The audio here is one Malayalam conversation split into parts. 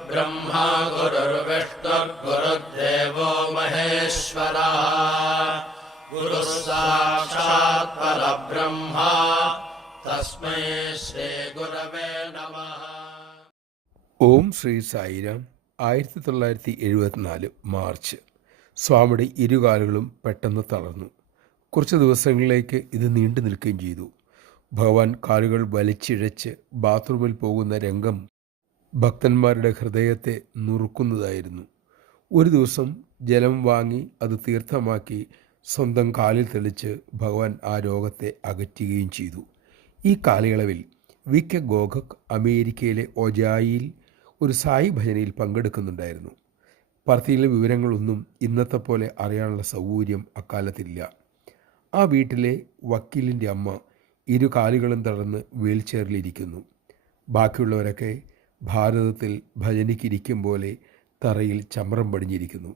गुरुर्ब्रह्मा गुरुर्विष्णुर्गुरुर्देवो महेश्वरः गुरुः साक्षात् परब्रह्मा तस्मै ശ്രീഗുരവേ നമഃ. ഓം ശ്രീ സായിരാം. 1974 മാർച്ച്. സ്വാമിയുടെ ഇരുകാലുകളും പെട്ടെന്ന് തളർന്നു. കുറച്ച് ദിവസങ്ങളിലേക്ക് ഇത് നീണ്ടു നിൽക്കുകയും ചെയ്തു. ഭഗവാൻ കാലുകൾ വലിച്ചിഴച്ച് ബാത്റൂമിൽ പോകുന്ന രംഗം ഭക്തന്മാരുടെ ഹൃദയത്തെ നുറുക്കുന്നതായിരുന്നു. ഒരു ദിവസം ജലം വാങ്ങി അത് തീർത്ഥമാക്കി സ്വന്തം കാലിൽ തെളിച്ച് ഭഗവാൻ ആ രോഗത്തെ അകറ്റുകയും ചെയ്തു. ഈ കാലയളവിൽ വി കെ ഗോഖക് അമേരിക്കയിലെ ഒജായിയിൽ ഒരു സായി ഭജനയിൽ പങ്കെടുക്കുന്നുണ്ടായിരുന്നു. പർത്തിയിലെ വിവരങ്ങളൊന്നും ഇന്നത്തെ പോലെ അറിയാനുള്ള സൗകര്യം അക്കാലത്തില്ല. ആ വീട്ടിലെ വക്കീലിൻ്റെ അമ്മ ഇരുകാലുകളും തളർന്ന് വീൽ ചെയറിലിരിക്കുന്നു. ബാക്കിയുള്ളവരൊക്കെ ഭാരതത്തിൽ ഭജനയ്ക്കിരിക്കും പോലെ തറയിൽ ചമ്രം പടിഞ്ഞിരിക്കുന്നു.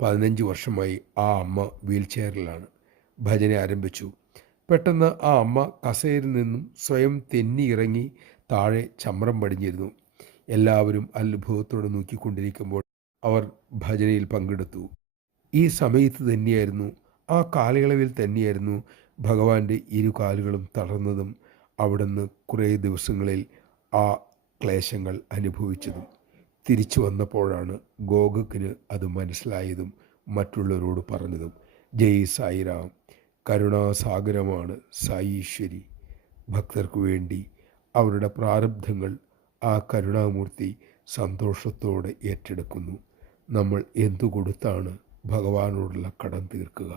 15 വർഷമായി ആ അമ്മ വീൽ ചെയറിലാണ്. ഭജന ആരംഭിച്ചു. പെട്ടെന്ന് ആ അമ്മ കസേരയിൽ നിന്നും സ്വയം തെന്നിയിറങ്ങി താഴെ ചമ്രം പടിഞ്ഞിരുന്നു. എല്ലാവരും അത്ഭുതത്തോടെ നോക്കിക്കൊണ്ടിരിക്കുമ്പോൾ അവർ ഭജനയിൽ പങ്കെടുത്തു. ഈ സമയത്ത് തന്നെയായിരുന്നു, ആ കാലയളവിൽ തന്നെയായിരുന്നു ഭഗവാന്റെ ഇരുകാലുകളും തളർന്നതും അവിടുന്ന് കുറേ ദിവസങ്ങളിൽ ആ ക്ലേശങ്ങൾ അനുഭവിച്ചതും. തിരിച്ചു വന്നപ്പോഴാണ് ഗോഖക്കിന് അത് മനസ്സിലായതും മറ്റുള്ളവരോട് പറഞ്ഞതും. ജയ് സായിറാം. കരുണാസാഗരമാണ് സായീശ്വരി. ഭക്തർക്ക് വേണ്ടി അവരുടെ പ്രാരബ്ധങ്ങൾ ആ കരുണാമൂർത്തി സന്തോഷത്തോടെ ഏറ്റെടുക്കുന്നു. നമ്മൾ എന്തു കൊടുത്താണ് ഭഗവാനോടുള്ള കടം തീർക്കുക?